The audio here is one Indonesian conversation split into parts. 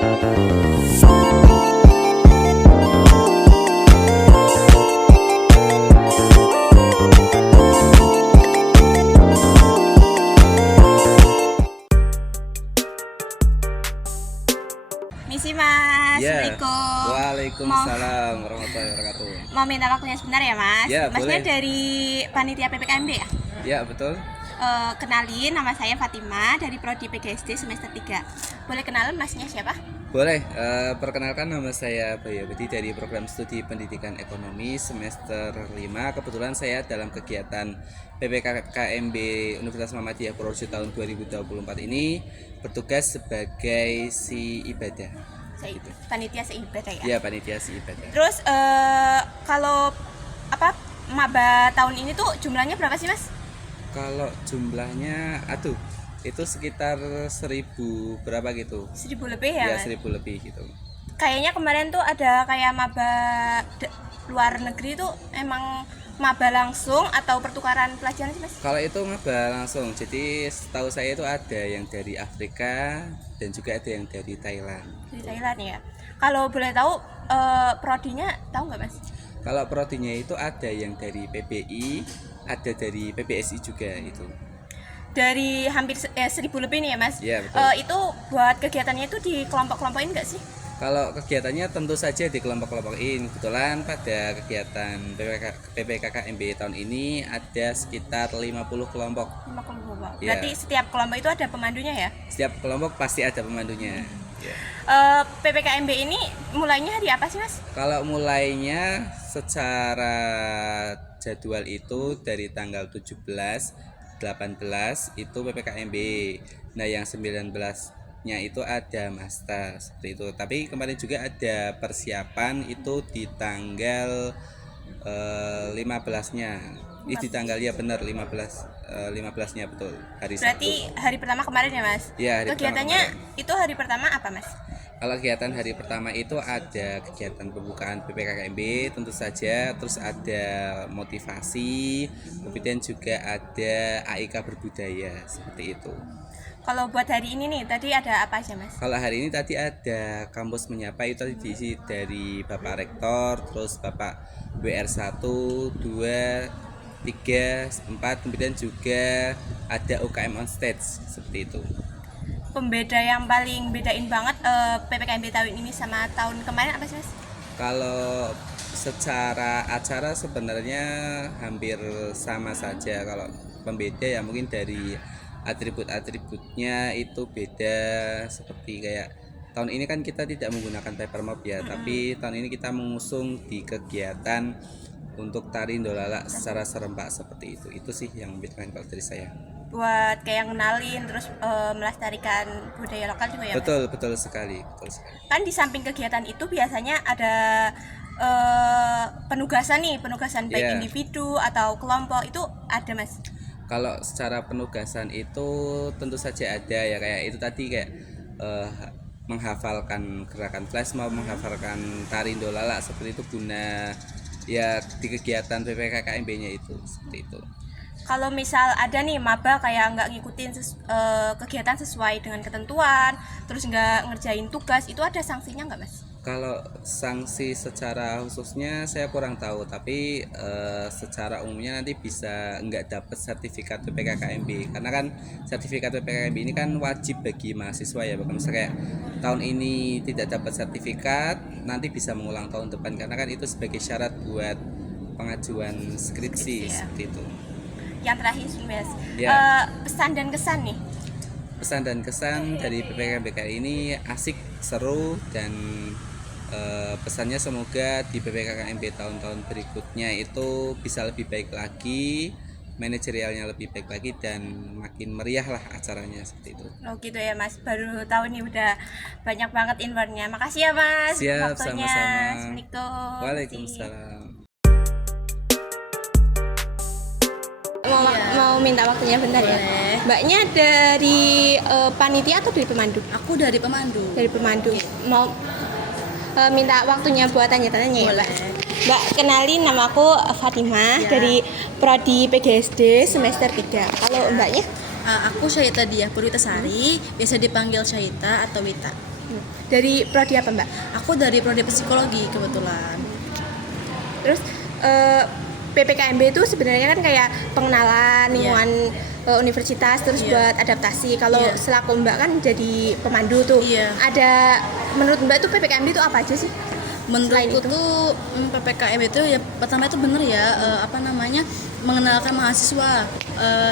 Misi Mas, Ya. Assalamualaikum. Waalaikumsalam warahmatullahi wabarakatuh. Mau minta waktunya sebentar ya Mas? Ya, Masnya boleh. dari panitia PPKMB ya? Ya, betul. Kenalin, nama saya Fatima dari Prodi PGSD semester 3. Boleh kenalan Masnya siapa? Boleh. Perkenalkan, nama saya Bayu Budi dari program studi pendidikan ekonomi semester 5. Kebetulan saya dalam kegiatan PPKMB Universitas Muhammadiyah Purworejo tahun 2024 ini bertugas sebagai si ibadah. Panitia seibadah ya? Ya, panitia si ibadah. Terus kalau maba tahun ini tuh jumlahnya berapa sih Mas? Kalau jumlahnya, itu sekitar 1000 berapa gitu. 1000 lebih ya? Ya, Mas? 1000 lebih gitu. Kayaknya kemarin tuh ada kayak maba luar negeri tuh emang maba langsung atau pertukaran pelajaran sih Mas? Kalau itu maba langsung, jadi setahu saya itu ada yang dari Afrika dan juga ada yang dari Thailand. Dari Thailand ya. Kalau boleh tahu prodinya tahu nggak Mas? Kalau prodinya itu ada yang dari PBI, ada dari PBSI juga itu. Dari hampir 1000 lebih nih ya Mas? Ya, betul. Itu buat kegiatannya itu di kelompok-kelompokin nggak sih? Kalau kegiatannya tentu saja di kelompok-kelompokin. Kebetulan pada kegiatan PPKKMB tahun ini ada sekitar 50 kelompok. 50 kelompok. Ya. Berarti setiap kelompok itu ada pemandunya ya? Setiap kelompok pasti ada pemandunya. Ya. PPKMB ini mulainya hari apa sih Mas? Kalau mulainya secara jadwal itu dari tanggal 17, 18 itu PPKMB. Nah, yang 19-nya itu ada master seperti itu. Tapi kemarin juga ada persiapan itu di tanggal 15-nya. Ini di tanggal ya benar 15-nya betul, hari Berarti Sabtu. hari pertama kemarin ya Mas? Ya, hari Kegiatannya pertama kemarin. itu hari pertama apa Mas? Kalau kegiatan hari pertama itu ada kegiatan pembukaan PPKKMB tentu saja, terus ada motivasi, kemudian juga ada AIK berbudaya seperti itu. Kalau buat hari ini nih, tadi ada apa aja Mas? Kalau hari ini tadi ada kampus menyapa, itu tadi diisi dari Bapak Rektor, terus Bapak WR 1, 2, 3, 4, kemudian juga ada UKM on stage seperti itu. Pembeda yang paling bedain banget PPKMB tahun ini sama tahun kemarin apa sih Mas? Kalau secara acara sebenarnya hampir sama saja. Kalau pembeda ya mungkin dari atribut-atributnya itu beda, seperti kayak tahun ini kan kita tidak menggunakan paper mop ya, tapi tahun ini kita mengusung di kegiatan untuk tari Ndolala secara serempak seperti itu. Itu sih yang membedakan kalau dari saya. Buat kayak ngenalin terus melestarikan budaya lokal juga ya Mas? Betul sekali, betul sekali. Kan di samping kegiatan itu biasanya ada penugasan baik Iya. individu atau kelompok itu ada Mas? Kalau secara penugasan itu tentu saja ada ya, kayak itu tadi kayak menghafalkan gerakan flash mob, menghafalkan tari Ndolala seperti itu guna ya di kegiatan PPKKMB-nya itu seperti itu. Kalau misal ada nih maba kayak nggak ngikutin kegiatan sesuai dengan ketentuan, terus nggak ngerjain tugas, itu ada sanksinya nggak Mas? Kalau sanksi secara khususnya saya kurang tahu, tapi secara umumnya nanti bisa nggak dapat sertifikat PPKKMB, karena kan sertifikat PPKMB ini kan wajib bagi mahasiswa ya. Bahkan misalnya kayak tahun ini tidak dapat sertifikat, nanti bisa mengulang tahun depan, karena kan itu sebagai syarat buat pengajuan skripsi Ya. seperti itu. Yang terakhir sih Mas, Ya. pesan dan kesan nih. Pesan dan kesan dari PPKMB kali ini asik, seru, dan pesannya semoga di PPKMB tahun-tahun berikutnya itu bisa lebih baik lagi, manajerialnya lebih baik lagi, dan makin meriah lah acaranya seperti itu. Oh gitu ya Mas, baru tahu nih udah banyak banget infonya. Makasih ya Mas Siap, waktunya. sama-sama. Assalamualaikum. Waalaikumsalam. Mau minta waktunya bentar ya. Mbaknya dari panitia atau dari pemandu? Aku dari pemandu. Dari pemandu. Mau minta waktunya buat tanya-tanya ya, Mbak? Mbak, kenalin, nama aku Fatima dari Prodi PGSD semester 3. Kalau Mbaknya? Aku Syaita Diah Purwitasari, biasa dipanggil Syaita atau Wita. Dari prodi apa Mbak? Aku dari prodi psikologi kebetulan. Terus PPKMB itu sebenarnya kan kayak pengenalan lingkungan universitas, terus buat adaptasi. Kalau Iya. selaku Mbak kan jadi pemandu tuh. Iya. Ada menurut Mbak tuh PPKMB itu apa aja sih? Selain Menurutku itu? tuh PPKM itu ya pertama itu bener ya, mengenalkan mahasiswa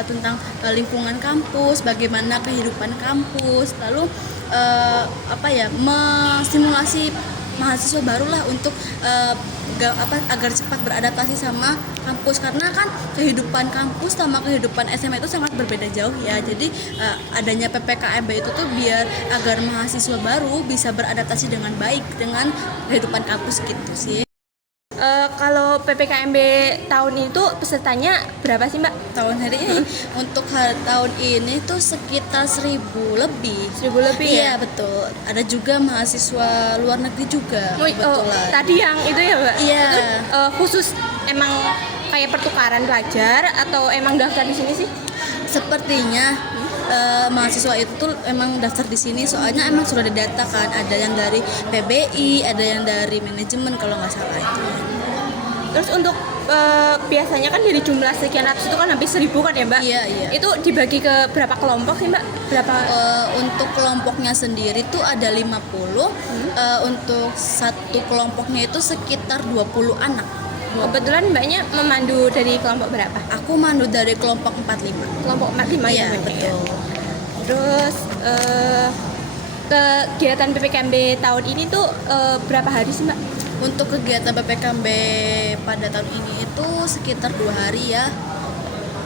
tentang lingkungan kampus, bagaimana kehidupan kampus, lalu menstimulasi mahasiswa barulah untuk agar cepat beradaptasi sama kampus, karena kan kehidupan kampus sama kehidupan SMA itu sangat berbeda jauh ya. Jadi adanya PPKMB itu tuh biar agar mahasiswa baru bisa beradaptasi dengan baik dengan kehidupan kampus gitu sih. Kalau PPKMB tahun itu pesertanya berapa sih Mbak? Tahun hari ini untuk tahun ini tuh sekitar 1.000 lebih. 1.000 lebih Iya ya? betul. Ada juga mahasiswa luar negeri juga kebetulan. Tadi yang itu ya Mbak? Iya. Itu khusus emang kayak pertukaran pelajar atau emang daftar di sini sih? Sepertinya mahasiswa itu emang daftar di sini, soalnya emang sudah didatakan, ada yang dari PBI, ada yang dari manajemen kalau nggak salah itu. Terus untuk biasanya kan dari jumlah sekian ratus itu kan hampir 1.000 kan ya Mbak? Iya, iya. Itu dibagi ke berapa kelompok sih Mbak? Berapa? Untuk kelompoknya sendiri tuh ada 50. Untuk satu kelompoknya itu sekitar 20 anak. Kebetulan Mbaknya memandu dari kelompok berapa? Aku mandu dari kelompok 45. Kelompok 45 Iya, ya Mbak? betul. Terus kegiatan PPKMB tahun ini tuh berapa hari sih Mbak? Untuk kegiatan PPKMB pada tahun ini itu sekitar 2 hari ya.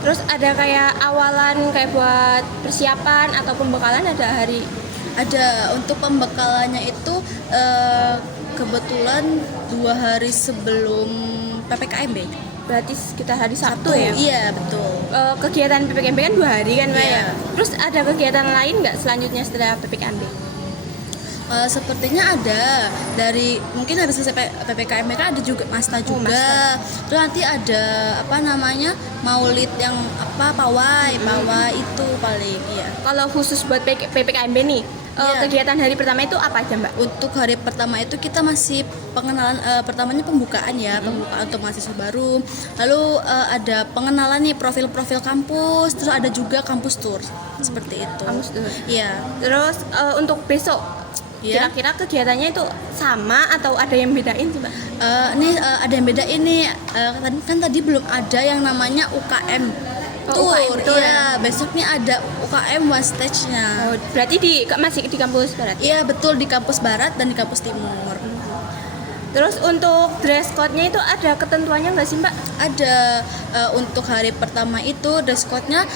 Terus ada kayak awalan kayak buat persiapan atau pembekalan ada hari? Ada, untuk pembekalannya itu kebetulan 2 hari sebelum PPKMB. Berarti sekitar hari Sabtu ya? Iya betul. Kegiatan PPKMB kan 2 hari kan Mbak Iya. ya? Terus ada kegiatan lain nggak selanjutnya setelah PPKMB? Sepertinya ada dari mungkin habis selesai PPKMB kan ada juga Masna juga. Masna. Terus nanti ada maulid yang pawai itu paling iya. Kalau khusus buat PPKMB nih, Iya. kegiatan hari pertama itu apa aja Mbak? Untuk hari pertama itu kita masih pengenalan, pertamanya pembukaan ya, pembukaan untuk mahasiswa baru. Lalu ada pengenalan nih profil-profil kampus, terus ada juga kampus tour seperti itu. Kampus tour. Iya. Terus untuk besok Iya. kira-kira kegiatannya itu sama atau ada yang bedain sih Mbak? Ada yang beda ini. Kan tadi belum ada yang namanya UKM Oh, tour. UKM tour. Iya, besok nih ada UKM one stage-nya. Oh, berarti masih di kampus Barat? Iya, betul, di kampus barat dan di kampus timur. Terus untuk dress code-nya itu ada ketentuannya nggak sih Mbak? Ada. Untuk hari pertama itu dress code-nya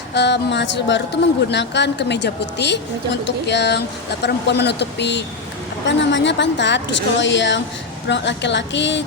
mahasiswa baru tuh menggunakan kemeja putih. Kemeja Untuk putih. yang perempuan menutupi pantat, terus kalau yang laki-laki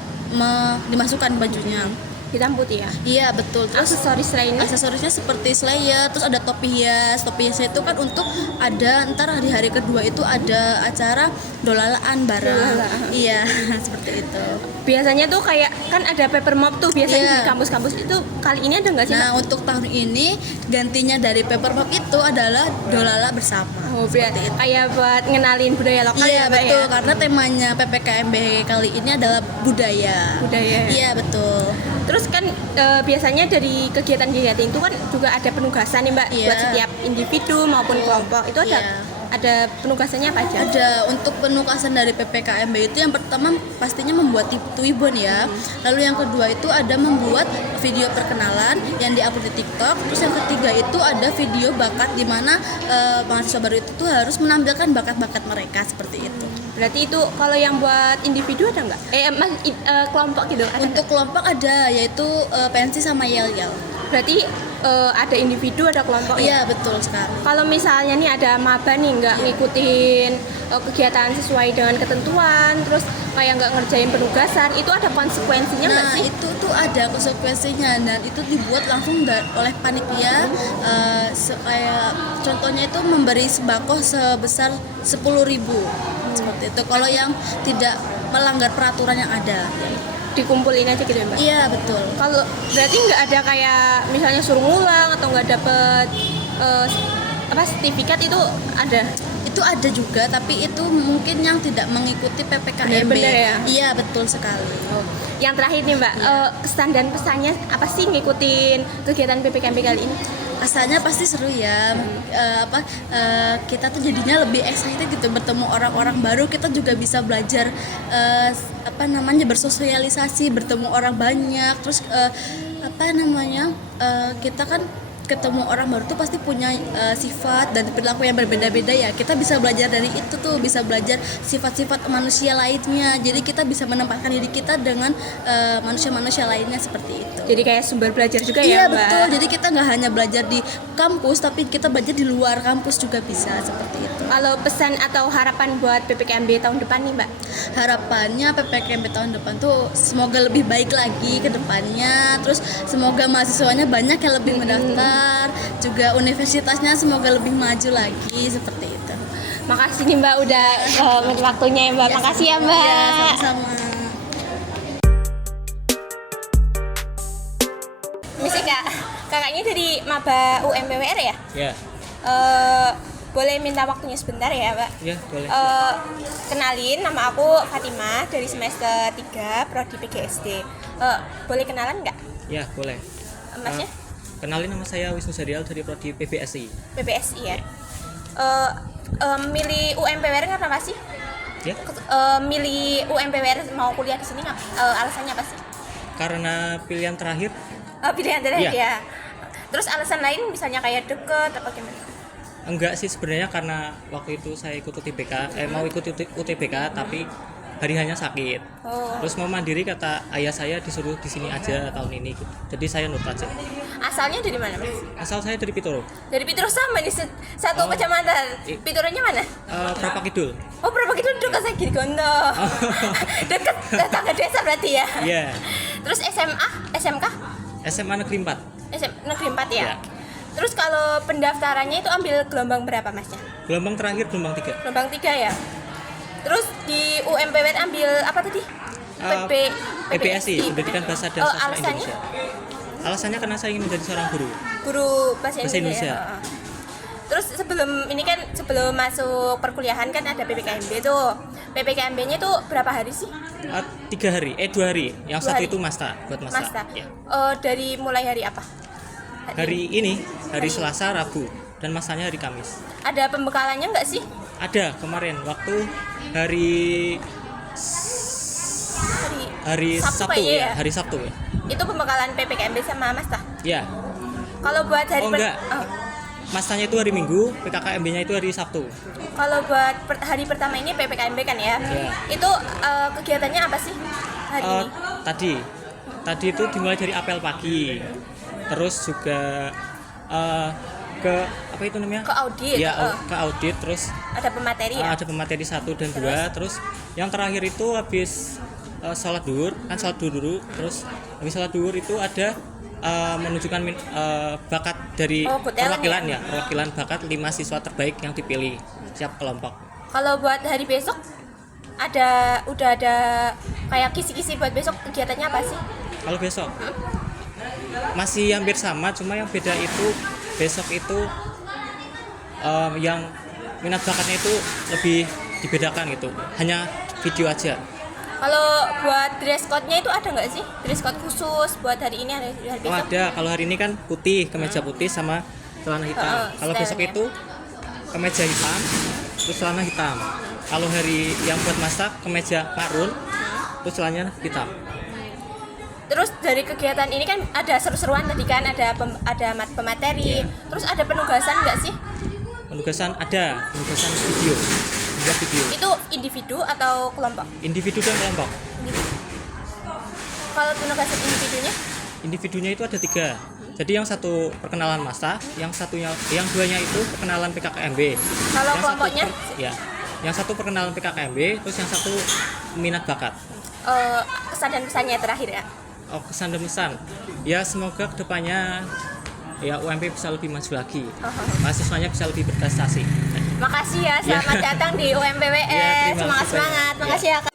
dimasukkan bajunya. Hitam putih ya? Iya betul. Terus Aksesoris lainnya? aksesorisnya seperti slayer, terus ada topi hias. Topi hiasnya itu kan untuk ada ntar di hari kedua itu ada acara dolalaan bareng. Dolalaan. Iya seperti itu. Biasanya tuh kayak kan ada paper mop tuh biasanya Iya. di kampus-kampus itu, kali ini ada nggak sih Mbak? Nah untuk tahun ini gantinya dari paper mop itu adalah dolala bersama. Oh, biar Seperti itu. kayak buat ngenalin budaya lokal Iya ya Mbak betul, ya? karena temanya PPKMB kali ini adalah budaya. Budaya. Iya betul. Terus kan biasanya dari kegiatan-kegiatan itu kan juga ada penugasan nih Mbak, Iya. buat setiap individu maupun kelompok. Itu Iya. ada penugasannya apa aja? Ada. Untuk penugasan dari PPKMB itu yang pertama pastinya membuat Twibbon ya. Lalu yang kedua itu ada membuat video perkenalan yang diupload di TikTok. Terus yang ketiga itu ada video bakat di mana mahasiswa baru itu tuh harus menampilkan bakat-bakat mereka seperti itu. Berarti itu kalau yang buat individu ada nggak? Kelompok gitu ada Untuk kelompok ada, yaitu pensi sama yel-yel. Berarti ada individu, ada kelompok ya? Iya betul sekali. Kalau misalnya nih ada maba nih nggak ngikutin kegiatan sesuai dengan ketentuan, terus kayak nggak ngerjain penugasan, itu ada konsekuensinya nggak Nah sih? itu tuh ada konsekuensinya dan itu dibuat langsung oleh panitia. Kayak contohnya itu memberi sembako sebesar 10.000 seperti itu. Kalau yang tidak melanggar peraturan yang ada. Dikumpulin aja gitu ya Mbak? Iya betul. Kalau berarti nggak ada kayak misalnya suruh ngulang atau nggak dapet sertifikat itu ada? Itu ada juga, tapi itu mungkin yang tidak mengikuti PPKMB. Bener-bener ya? Iya, betul sekali. Yang terakhir nih Mbak, kesan dan pesannya apa sih ngikutin kegiatan PPKMB kali ini? Rasanya pasti seru ya. Kita tuh jadinya lebih excited gitu bertemu orang-orang baru. Kita juga bisa belajar bersosialisasi, bertemu orang banyak. Terus kita kan ketemu orang baru tuh pasti punya sifat dan perilaku yang berbeda-beda ya. Kita bisa belajar dari itu tuh, bisa belajar sifat-sifat manusia lainnya. Jadi kita bisa menempatkan diri kita dengan manusia-manusia lainnya seperti itu. Jadi kayak sumber belajar juga Iya ya Mbak? betul, jadi kita nggak hanya belajar di kampus, tapi kita belajar di luar kampus juga bisa, seperti itu. Kalau pesan atau harapan buat PPKMB tahun depan nih Mbak? Harapannya PPKMB tahun depan tuh semoga lebih baik lagi ke depannya. Terus semoga mahasiswanya banyak yang lebih mendaftar, juga universitasnya semoga lebih maju lagi, seperti itu. Makasih nih Mbak udah waktunya ya Mbak. Makasih ya Mbak. Ya, sama-sama. Misi Kak, kakaknya dari Maba UMPWR ya? Ya, Boleh minta waktunya sebentar ya Mbak? ya boleh. Kenalin, nama aku Fatimah dari semester 3 Prodi PGSD. Boleh kenalan nggak Ya boleh. Masnya? Kenalin, nama saya Wisnu Zarial dari Prodi PBSI. PBSI ya? Milih UMPWR kenapa sih? Ya, Milih UMPWR mau kuliah di sini alasannya apa sih? karena pilihan terakhir. Pilihan terakhir Iya. ya. Terus alasan lain misalnya kayak deket apa gimana? Enggak sih sebenarnya, karena waktu itu saya ikut UTBK, mau ikut UTBK tapi hari hanya sakit. Oh. Terus mau mandiri, kata ayah saya disuruh di sini aja tahun ini gitu. Jadi saya nurut aja. Asalnya dari mana Mas? Asal saya dari Pitoro, Dari Pitoro sama nih satu Oh. kecamatan. Pitoronya mana? Prapak Kidul. Oh, berapa gitu dekat saya Girgondo. Dekat tetangga desa berarti ya. Iya. Terus SMA, SMK, SMA Negeri 4. Negeri 4 ya. Iya. Terus kalau pendaftarannya itu ambil gelombang berapa Masnya? Gelombang terakhir gelombang 3. Gelombang 3 ya. Terus di UMPWR ambil apa tadi? PBSI, Pendidikan Bahasa dan Sastra alasannya? Indonesia. Alasannya karena saya ingin menjadi seorang guru. Guru bahasa Bahasa Indonesia. Indonesia. Ya? Terus sebelum masuk perkuliahan kan ada PPKMB tuh. PPKMB-nya tuh berapa hari sih? 3 hari, 2 hari. Yang 2 satu hari. itu Masta, buat Masta. Masta. Ya. Dari mulai hari apa? Hari ini, hari Selasa, Rabu, dan Mastanya hari Kamis. Ada pembekalannya nggak sih? Ada kemarin waktu hari Sabtu kayaknya ya, hari Sabtu ya. Itu pembekalan PPKMB sama Masta. Ya, Kalau buat hari Oh, enggak. Mastanya itu hari Minggu, PKKMB-nya itu hari Sabtu. kalau buat hari pertama ini PPKMB kan ya? Ya. Itu kegiatannya apa sih hari Eh, ini? tadi itu dimulai dari apel pagi, terus juga ke apa itu namanya? Ke audit. Ya, ke audit, terus Ada pemateri ya? ada pemateri 1 dan 2, terus yang terakhir itu habis sholat duhur, kan sholat duhur dulu, terus habis sholat duhur itu ada menunjukkan bakat dari Oh, talent perwakilan bakat 5 siswa terbaik yang dipilih setiap kelompok. Kalau buat hari besok udah ada kayak kisi-kisi buat besok kegiatannya apa sih? Kalau besok masih hampir sama, cuma yang beda itu besok itu yang minat bakatnya itu lebih dibedakan gitu, hanya video aja. Kalau buat dress code-nya itu ada nggak sih? Dress code khusus buat hari ini hari Oh, besok? ada. Kalau hari ini kan putih, kemeja putih sama celana hitam. Kalau besok stylenya. itu kemeja hitam terus celana hitam. Kalau hari yang buat masak kemeja marun terus celananya hitam. Terus dari kegiatan ini kan ada seru-seruan tadi kan, ada pemateri, terus ada penugasan nggak sih? Penugasan video. Membuat video. Itu individu atau kelompok? Individu dan kelompok. Kalau penugasan individunya? Individunya itu ada 3. Jadi yang satu perkenalan masa, yang duanya itu perkenalan PKKMB. Kalau Yang kelompoknya? Yang satu perkenalan PKKMB, terus yang satu minat bakat. Kesan dan pesannya terakhir ya? Oh, kesan dan pesan. Ya semoga kedepannya ya UMP bisa lebih maju lagi. Mahasiswanya bisa lebih berprestasi. Makasih ya, selamat datang di UMPWR. Ya, terima kasih Semangat. banyak. Makasih ya Kak.